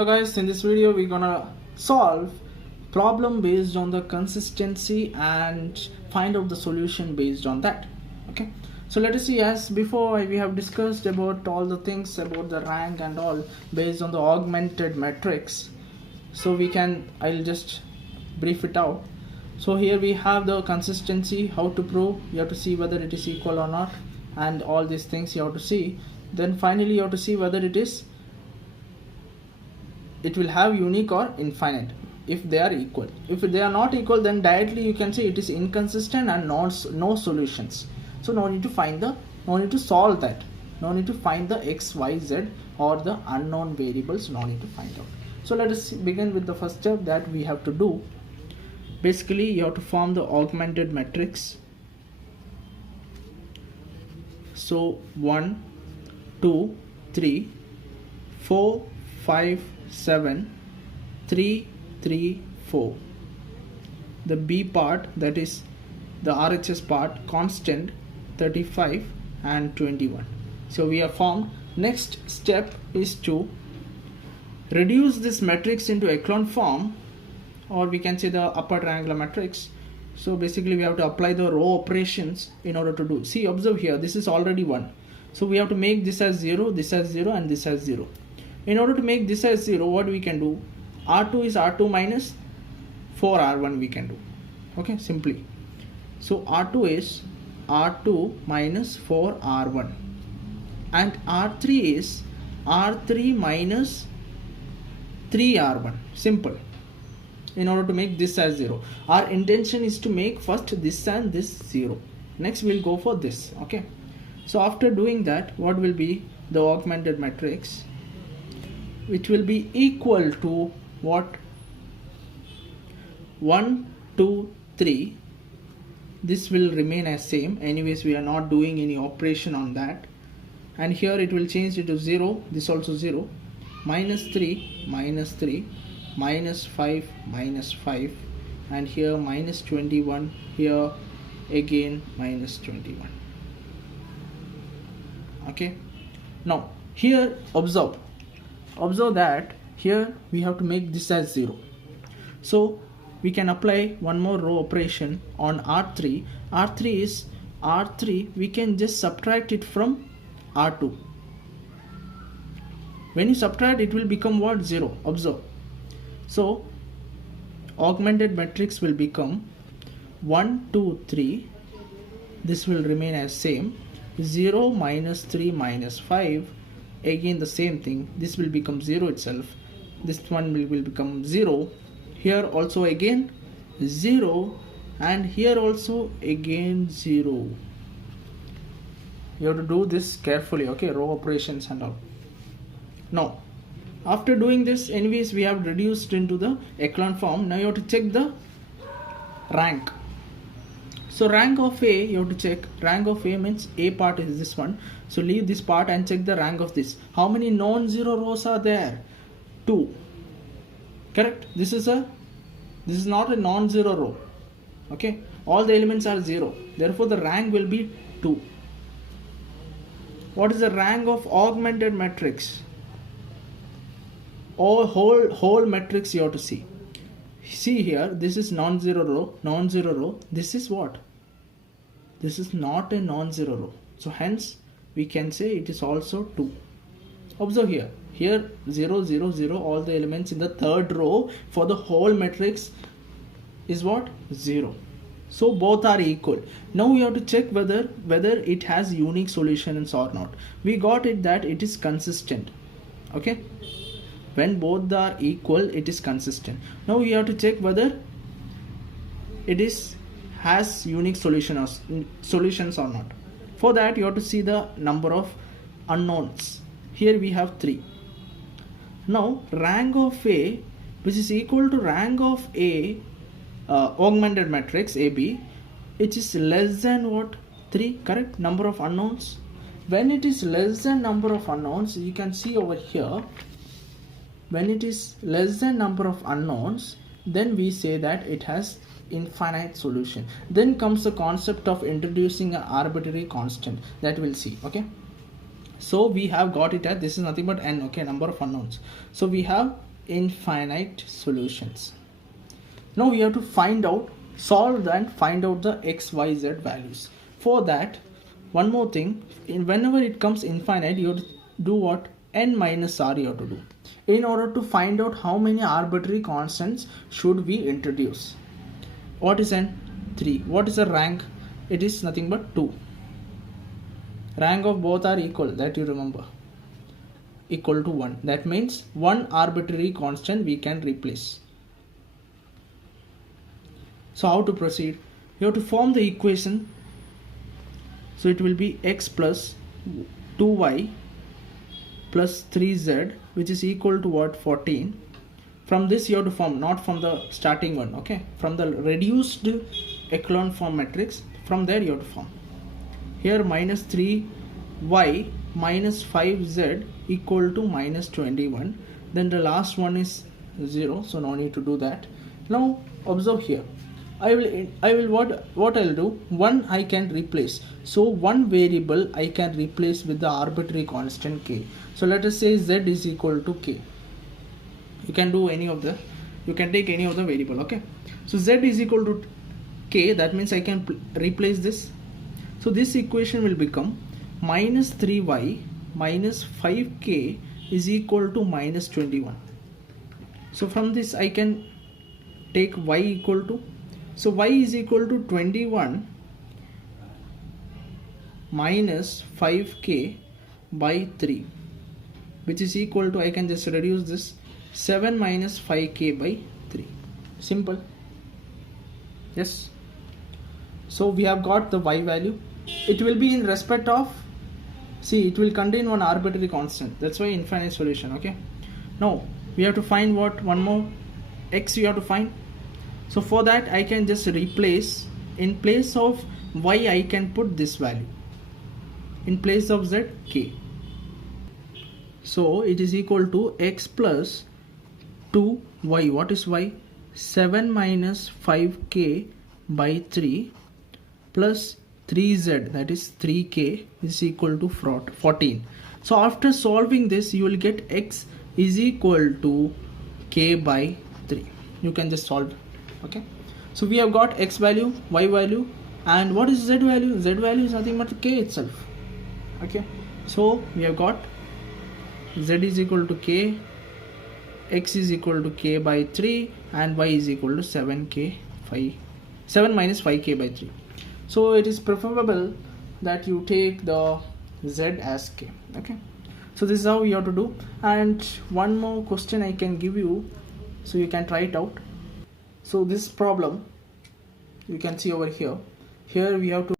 Hello guys, in this video we're gonna solve problem based on the consistency and find out the solution based on that. Okay, so let us see, as before we have discussed about all the things about the rank and all based on the augmented matrix. So I'll just brief it out. So here we have the consistency, how to prove, you have to see whether it is equal or not, and all these things you have to see. Then finally you have to see whether it will have unique or infinite if they are equal. If they are not equal, then directly you can say it is inconsistent and no solutions. So no need to solve that, no need to find the x, y, z or the unknown variables, no need to find out. So let us begin with the first step that we have to do. Basically you have to form the augmented matrix. So 1 2 3 4 5 7 3 3 4. The B part, that is the RHS part, constant 35 and 21. So we have formed. Next step is to reduce this matrix into echelon form, or we can say the upper triangular matrix. So basically we have to apply the row operations in order to do. See, observe here, this is already 1. So we have to make this as 0, this as 0 and this as 0. In order to make this as 0, what we can do? R2 is R2 minus 4R1 we can do. Okay, simply. So R2 is R2 minus 4R1 and R3 is R3 minus 3R1. Simple. In order to make this as 0, our intention is to make first this and this 0. Next we'll go for this. Okay, so after doing that, what will be the augmented matrix, which will be equal to what? 1 2 3. This will remain as same, anyways we are not doing any operation on that. And here it will change it to 0, this also 0, minus 3 minus 3, minus 5 minus 5, and here minus 21, here again minus 21. Okay, now here observe that here we have to make this as 0. So we can apply one more row operation on R3. R3 is R3, we can just subtract it from R2. When you subtract, it will become what? 0. Observe. So augmented matrix will become 1 2 3. This will remain as same. 0 minus 3 minus 5. Again the same thing. This will become 0 itself. This one will become 0. Here also again 0, and here also again 0. You have to do this carefully. Okay, row operations and all. Now after doing this, anyways we have reduced into the echelon form. Now you have to check the rank. So rank of A, you have to check. Rank of A means A part is this one. So leave this part and check the rank of this. How many non-zero rows are there? 2. Correct. This is not a non-zero row. Okay, all the elements are 0. Therefore the rank will be 2. What is the rank of augmented matrix? Or whole matrix you have to see. See here, this is non-zero row. This is what? This is not a non-zero row. So hence we can say it is also 2. Observe here. Here 0 0 0, all the elements in the third row for the whole matrix is what? 0. So both are equal. Now we have to check whether it has unique solutions or not. We got it that it is consistent. Okay, when both are equal, it is consistent. Now we have to check whether it has unique solutions or not. For that you have to see the number of unknowns. Here we have 3. Now rank of A, which is equal to rank of A, augmented matrix AB, which is less than what? 3. Correct. Number of unknowns. When it is less than number of unknowns, you can see over here, when it is less than number of unknowns, then we say that it has infinite solution. Then comes the concept of introducing an arbitrary constant, that we'll see. Okay, so we have got it as, this is nothing but n, okay, number of unknowns. So we have infinite solutions. Now we have to solve and find out the x, y, z values. For that, one more thing, whenever it comes infinite, you have to do what? N minus r you have to do, in order to find out how many arbitrary constants should we introduce. What is n? 3. What is the rank? It is nothing but 2. Rank of both are equal, that you remember, equal to 1. That means one arbitrary constant we can replace. So how to proceed? You have to form the equation. So it will be x plus 2y plus 3z, which is equal to what? 14. From this you have to form, not from the starting one, okay? From the reduced echelon form matrix, from there you have to form. Here minus 3y minus 5z equal to minus 21. Then the last one is 0, so no need to do that. Now observe here. I will what I'll do, one I can replace. So one variable I can replace with the arbitrary constant k. So let us say z is equal to k. You can take any of the variable, okay? So z is equal to k, that means I can replace this. So this equation will become minus 3y minus 5k is equal to minus 21. So from this I can take y equal to, so y is equal to 21 minus 5k by 3, which is equal to, I can just reduce this, 7 minus 5k by 3. Simple. Yes. So we have got the y value. It will be in respect of, see, it will contain one arbitrary constant. That's why infinite solution, okay? Now we have to find what? One more x you have to find. So for that I can just replace, in place of y I can put this value, in place of z, k. So it is equal to x plus 2y. What is y? 7 minus 5k by 3 plus 3z, that is 3k, is equal to 14. So after solving this you will get x is equal to k by 3. You can just solve, okay? So we have got x value, y value, and what is z value? Z value is nothing but k itself, okay? So we have got z is equal to k, x is equal to k by 3, and y is equal to 7 minus 5k by 3. So it is preferable that you take the z as k, okay? So this is how you have to do. And one more question I can give you, so you can try it out. So this problem you can see over here. Here we have to